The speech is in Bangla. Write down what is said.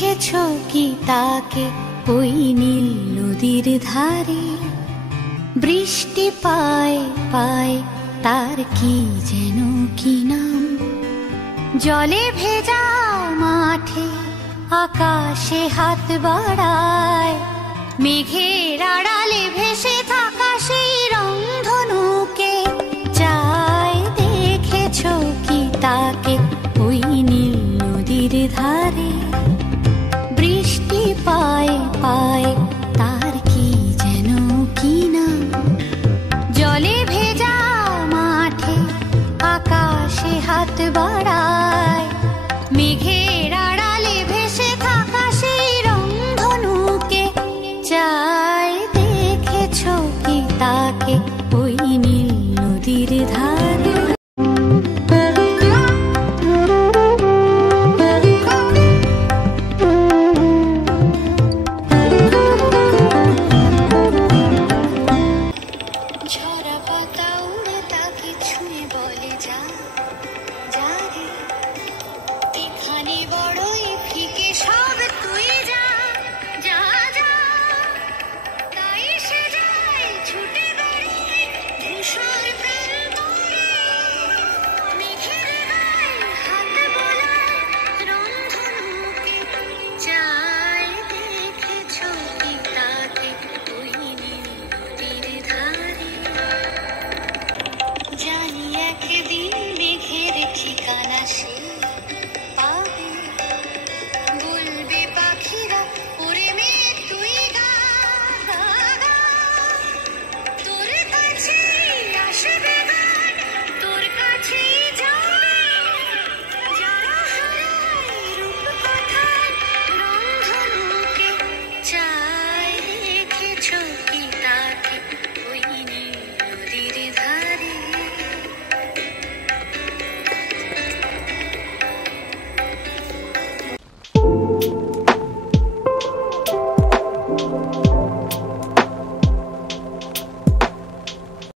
দেখেছো কি তাকে ওই নীল নদীর ধারে? বৃষ্টি পায় পায় তার কি যেন কি নাম। জলে ভেজা মাঠে আকাশে হাত বাড়ায়, মেঘের আড়ালে ভেসে থাকা সেই রংধনুকে চায়। দেখেছো কি তাকে ওই নীল নদীর ধারে?